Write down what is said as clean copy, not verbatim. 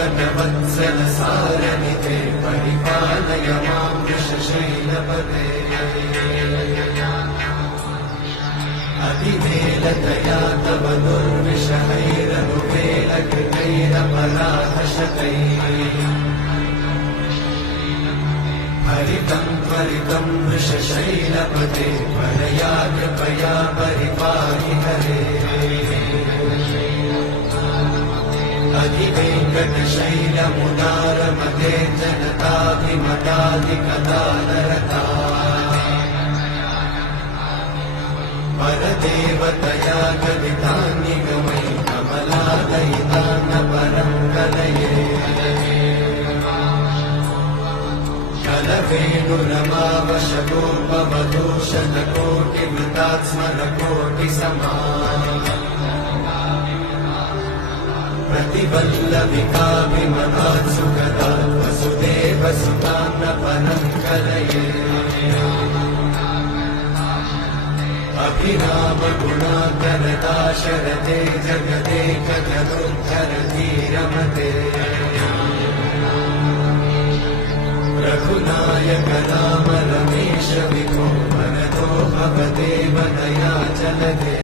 गतवत्सलसारनिधे परिपालय मां वृषशैलपते अतिवेलतया तव दुर्विषहैरनुवेलकृतैरपराधशतैः हरितं त्वरितं वृषशैलपते त्वरया कृपया परिपाहि हरे अधिवेङ्कटशैलमुदारमते जनताभिमताधिकदानरता परदेवतया कलितान्निगमयि कमलादयिता न परं कलये कलवेणुरमावशगोपवधूशतकोटिवृतात्स्मरकोटिसमा प्रतिवल्लभिकाभिमतात् सुखदात् वसुदेवसुतां न परं कलये अभिरामगुणाकरता शरते जगदेकजगोद्धरधीरमते रघुनायक राम रमेश विभो वरदो भवदेव दयाचलते।